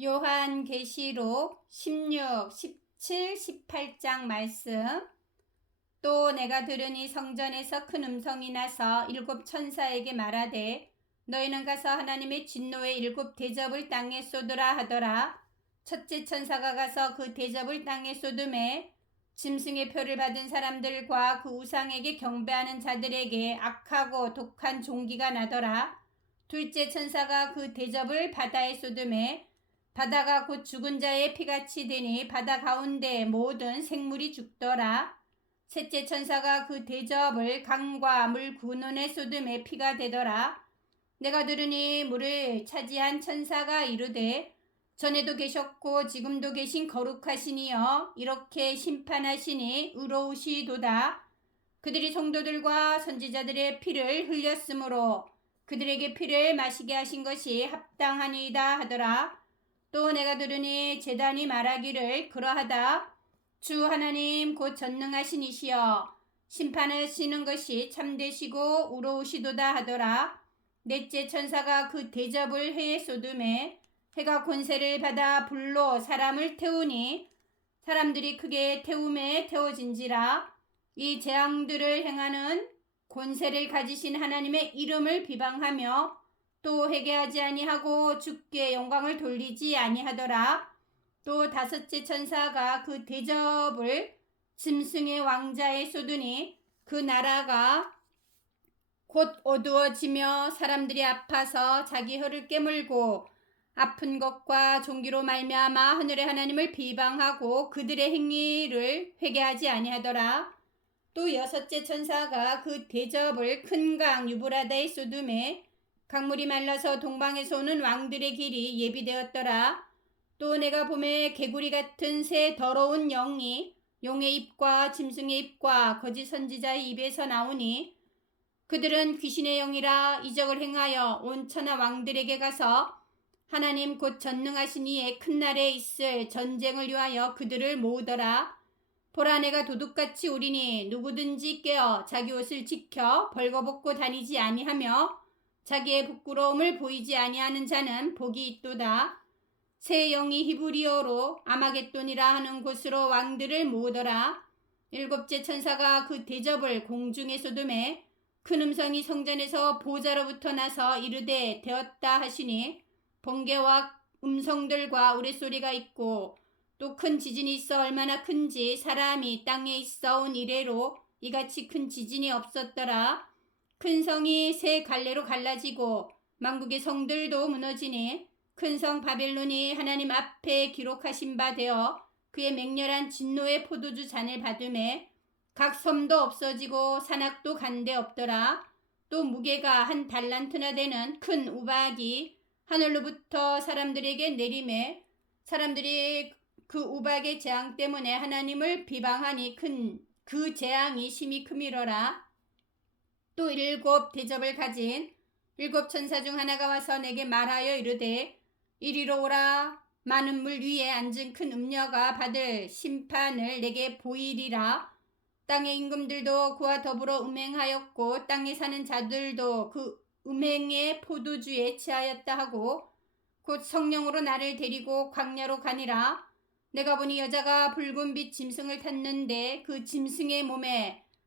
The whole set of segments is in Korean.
요한계시록 16, 17, 18장 말씀. 또 내가 들으니 성전에서 큰 음성이 나서 일곱 천사에게 말하되 너희는 가서 하나님의 진노의 일곱 대접을 땅에 쏟으라 하더라. 첫째 천사가 가서 그 대접을 땅에 쏟음에 짐승의 표를 받은 사람들과 그 우상에게 경배하는 자들에게 악하고 독한 종기가 나더라. 둘째 천사가 그 대접을 바다에 쏟음에 바다가 곧 죽은 자의 피같이 되니 바다 가운데 모든 생물이 죽더라. 셋째 천사가 그 대접을 강과 물 군원의 쏟음에 피가 되더라. 내가 들으니 물을 차지한 천사가 이르되 전에도 계셨고 지금도 계신 거룩하시니여 이렇게 심판하시니 의로우시도다. 그들이 성도들과 선지자들의 피를 흘렸으므로 그들에게 피를 마시게 하신 것이 합당하니이다 하더라. 또 내가 들으니 재단이 말하기를 그러하다. 주 하나님 곧 전능하신 이시여 심판하시는 것이 참되시고 우로우시도다 하더라. 넷째 천사가 그 대접을 해에 쏟음에 해가 권세를 받아 불로 사람을 태우니 사람들이 크게 태움에 태워진지라 이 재앙들을 행하는 권세를 가지신 하나님의 이름을 비방하며 또 회개하지 아니하고 주께 영광을 돌리지 아니하더라. 또 다섯째 천사가 그 대접을 짐승의 왕자에 쏟으니 그 나라가 곧 어두워지며 사람들이 아파서 자기 혀를 깨물고 아픈 것과 종기로 말미암아 하늘의 하나님을 비방하고 그들의 행위를 회개하지 아니하더라. 또 여섯째 천사가 그 대접을 큰 강 유브라다에 쏟음에 강물이 말라서 동방에서 오는 왕들의 길이 예비되었더라. 또 내가 봄에 개구리 같은 새 더러운 영이 용의 입과 짐승의 입과 거짓 선지자의 입에서 나오니 그들은 귀신의 영이라 이적을 행하여 온 천하 왕들에게 가서 하나님 곧 전능하신 이의 큰 날에 있을 전쟁을 위하여 그들을 모으더라. 보라 내가 도둑같이 우리니 누구든지 깨어 자기 옷을 지켜 벌거벗고 다니지 아니하며 자기의 부끄러움을 보이지 아니하는 자는 복이 있도다. 새 영이 히브리어로 아마겟돈이라 하는 곳으로 왕들을 모으더라. 일곱째 천사가 그 대접을 공중에 쏟음에 큰 음성이 성전에서 보좌로부터 나서 이르되 되었다 하시니 번개와 음성들과 우레소리가 있고 또 큰 지진이 있어 얼마나 큰지 사람이 땅에 있어 온 이래로 이같이 큰 지진이 없었더라. 큰 성이 새 갈래로 갈라지고 만국의 성들도 무너지니 큰 성 바벨론이 하나님 앞에 기록하신 바 되어 그의 맹렬한 진노의 포도주 잔을 받음에 각 섬도 없어지고 산악도 간데 없더라. 또 무게가 한 달란트나 되는 큰 우박이 하늘로부터 사람들에게 내림에 사람들이 그 우박의 재앙 때문에 하나님을 비방하니 큰 그 재앙이 심히 크미러라. 또 일곱 대접을 가진 일곱 천사 중 하나가 와서 내게 말하여 이르되 이리로 오라. 많은 물 위에 앉은 큰 음녀가 받을 심판을 내게 보이리라. 땅의 임금들도 그와 더불어 음행하였고 땅에 사는 자들도 그 음행의 포도주에 취하였다 하고 곧 성령으로 나를 데리고 광야로 가니라. 내가 보니 여자가 붉은 빛 짐승을 탔는데 그 짐승의 몸에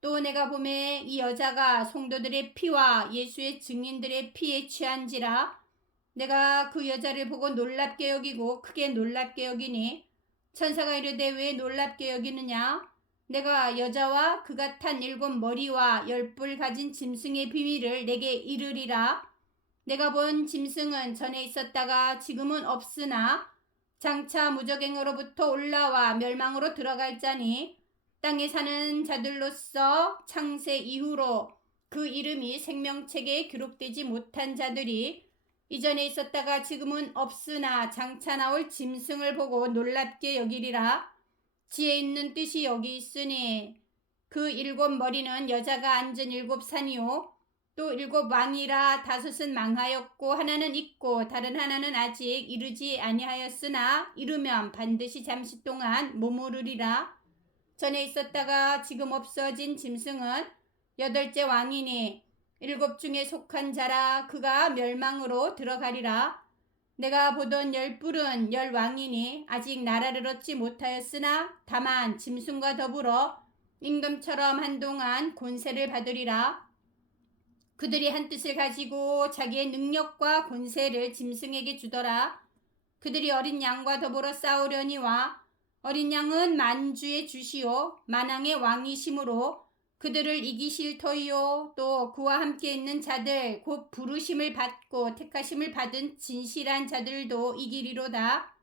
또 내가 봄에 이 여자가 성도들의 피와 예수의 증인들의 피에 취한지라 내가 그 여자를 보고 놀랍게 여기고 크게 놀랍게 여기니 천사가 이르되 왜 놀랍게 여기느냐? 내가 여자와 그가 탄 일곱 머리와 열뿔 가진 짐승의 비밀을 내게 이르리라. 내가 본 짐승은 전에 있었다가 지금은 없으나 장차 무적행으로부터 올라와 멸망으로 들어갈 자니 땅에 사는 자들로서 창세 이후로 그 이름이 생명책에 기록되지 못한 자들이 이전에 있었다가 지금은 없으나 장차 나올 짐승을 보고 놀랍게 여기리라. 지혜 있는 뜻이 여기 있으니 그 일곱 머리는 여자가 앉은 일곱 산이요. 또 일곱 왕이라 다섯은 망하였고 하나는 있고 다른 하나는 아직 이르지 아니하였으나 이르면 반드시 잠시 동안 머무르리라. 전에 있었다가 지금 없어진 짐승은 여덟째 왕이니 일곱 중에 속한 자라 그가 멸망으로 들어가리라. 내가 보던 열 뿔은 열 왕이니 아직 나라를 얻지 못하였으나 다만 짐승과 더불어 임금처럼 한동안 권세를 받으리라. 그들이 한 뜻을 가지고 자기의 능력과 권세를 짐승에게 주더라. 그들이 어린 양과 더불어 싸우려니와 어린 양은 만주의 주시오 만왕의 왕이심으로 그들을 이기실 터이요 또 그와 함께 있는 자들 곧 부르심을 받고 택하심을 받은 진실한 자들도 이기리로다.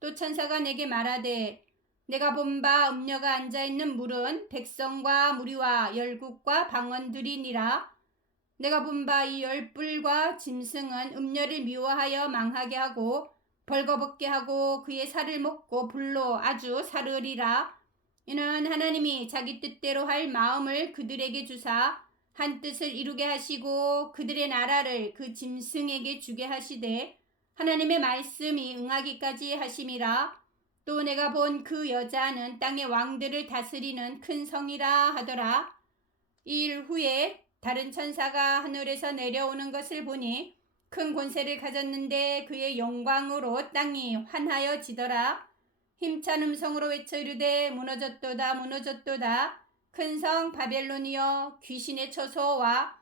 또 천사가 내게 말하되 내가 본 바 음녀가 앉아 있는 물은 백성과 무리와 열국과 방언들이니라. 내가 본 바 이 열뿔과 짐승은 음녀를 미워하여 망하게 하고 벌거벗게 하고 그의 살을 먹고 불로 아주 사르리라. 이는 하나님이 자기 뜻대로 할 마음을 그들에게 주사 한 뜻을 이루게 하시고 그들의 나라를 그 짐승에게 주게 하시되 하나님의 말씀이 응하기까지 하심이라. 또 내가 본 그 여자는 땅의 왕들을 다스리는 큰 성이라 하더라. 이 일 후에 다른 천사가 하늘에서 내려오는 것을 보니 큰 권세를 가졌는데 그의 영광으로 땅이 환하여지더라. 힘찬 음성으로 외쳐 이르되 무너졌도다 무너졌도다 큰 성 바벨론이여 귀신의 처소와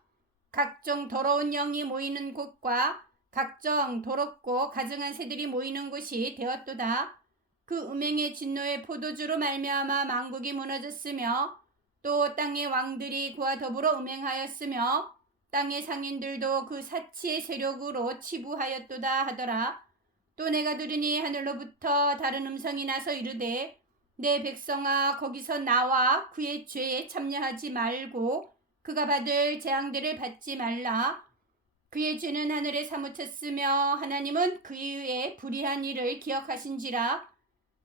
각종 더러운 영이 모이는 곳과 각종 더럽고 가증한 새들이 모이는 곳이 되었도다. 그 음행의 진노의 포도주로 말미암아 만국이 무너졌으며 또 땅의 왕들이 그와 더불어 음행하였으며 땅의 상인들도 그 사치의 세력으로 치부하였도다 하더라. 또 내가 들으니 하늘로부터 다른 음성이 나서 이르되 내 백성아 거기서 나와 그의 죄에 참여하지 말고 그가 받을 재앙들을 받지 말라. 그의 죄는 하늘에 사무쳤으며 하나님은 그의 불의한 일을 기억하신지라.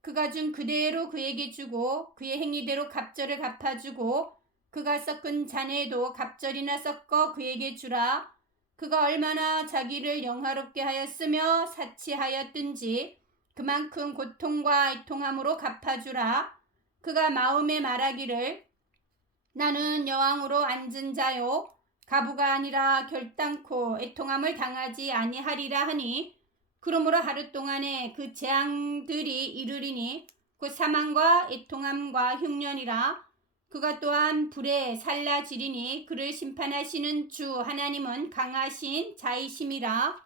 그가 준 그대로 그에게 주고 그의 행위대로 갑절을 갚아주고 그가 섞은 잔에도 갑절이나 섞어 그에게 주라. 그가 얼마나 자기를 영화롭게 하였으며 사치하였든지 그만큼 고통과 이통함으로 갚아주라. 그가 마음에 말하기를 나는 여왕으로 앉은 자요 가부가 아니라 결단코 애통함을 당하지 아니하리라 하니 그러므로 하루 동안에 그 재앙들이 이르리니 곧 사망과 애통함과 흉년이라 그가 또한 불에 살라지리니 그를 심판하시는 주 하나님은 강하신 자이심이라.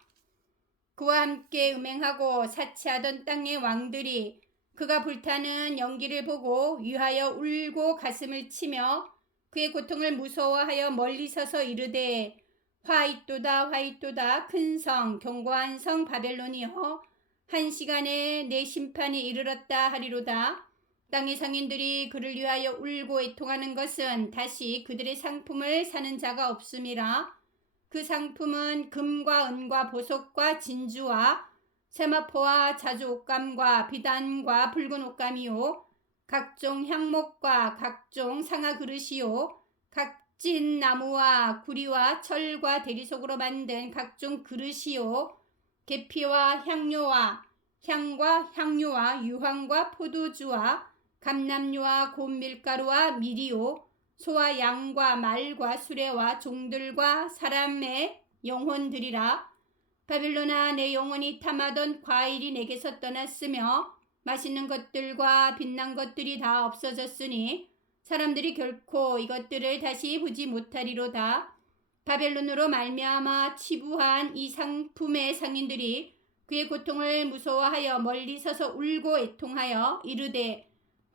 그와 함께 음행하고 사치하던 땅의 왕들이 그가 불타는 연기를 보고 유하여 울고 가슴을 치며 그의 고통을 무서워하여 멀리 서서 이르되 화이또다 화이또다 큰성 견고한 성 바벨론이여 한 시간에 내 심판이 이르렀다 하리로다. 땅의 상인들이 그를 위하여 울고 애통하는 것은 다시 그들의 상품을 사는 자가 없음이라. 그 상품은 금과 은과 보석과 진주와 세마포와 자주 옷감과 비단과 붉은 옷감이요. 각종 향목과 각종 상아 그릇이요. 각진 나무와 구리와 철과 대리석으로 만든 각종 그릇이요. 계피와 향료와 향과 향료와 유황과 포도주와 감남류와 곰밀가루와 미리오 소와 양과 말과 수레와 종들과 사람의 영혼들이라 바빌로나 내 영혼이 탐하던 과일이 내게서 떠났으며 맛있는 것들과 빛난 것들이 다 없어졌으니 사람들이 결코 이것들을 다시 보지 못하리로다. 바벨론으로 말미암아 치부한 이 상품의 상인들이 그의 고통을 무서워하여 멀리 서서 울고 애통하여 이르되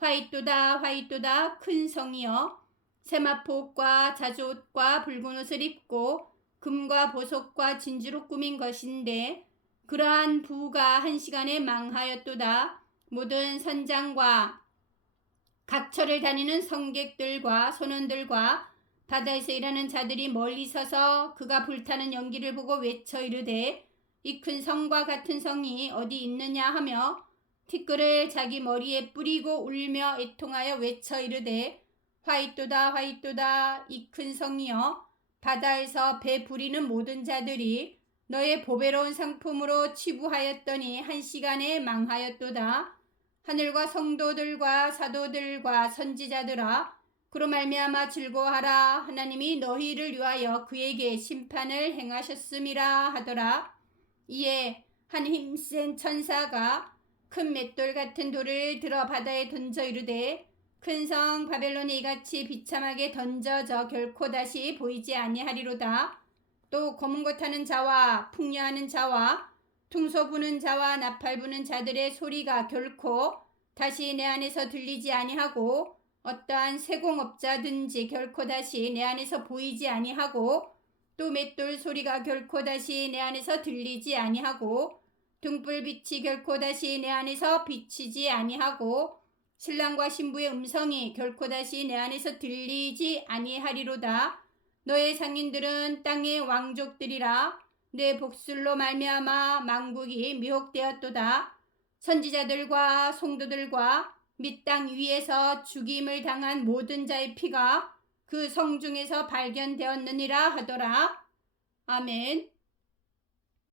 화이또다 화이또다 큰 성이여. 세마포옷과 자주옷과 붉은 옷을 입고 금과 보석과 진주로 꾸민 것인데 그러한 부가 한 시간에 망하였도다. 모든 선장과 각처를 다니는 성객들과 선원들과 바다에서 일하는 자들이 멀리 서서 그가 불타는 연기를 보고 외쳐 이르되 이 큰 성과 같은 성이 어디 있느냐 하며 티끌을 자기 머리에 뿌리고 울며 애통하여 외쳐 이르되 화이또다 화이또다 이 큰 성이여 바다에서 배 부리는 모든 자들이 너의 보배로운 상품으로 취부하였더니 한 시간에 망하였도다. 하늘과 성도들과 사도들과 선지자들아 그로 말미암아 즐거워하라. 하나님이 너희를 위하여 그에게 심판을 행하셨음이라 하더라. 이에 한 힘센 천사가 큰 맷돌 같은 돌을 들어 바다에 던져 이르되 큰 성 바벨론이 이같이 비참하게 던져져 결코 다시 보이지 아니하리로다. 또 검은 것 하는 자와 풍녀하는 자와 퉁소 부는 자와 나팔 부는 자들의 소리가 결코 다시 내 안에서 들리지 아니하고 어떠한 세공업자든지 결코 다시 내 안에서 보이지 아니하고 또 맷돌 소리가 결코 다시 내 안에서 들리지 아니하고 등불빛이 결코 다시 내 안에서 비치지 아니하고 신랑과 신부의 음성이 결코 다시 내 안에서 들리지 아니하리로다 너의 상인들은 땅의 왕족들이라 내 복술로 말미암아 망국이 미혹되었도다 선지자들과 송도들과 및땅 위에서 죽임을 당한 모든 자의 피가 그 성 중에서 발견되었느니라 하더라. 아멘.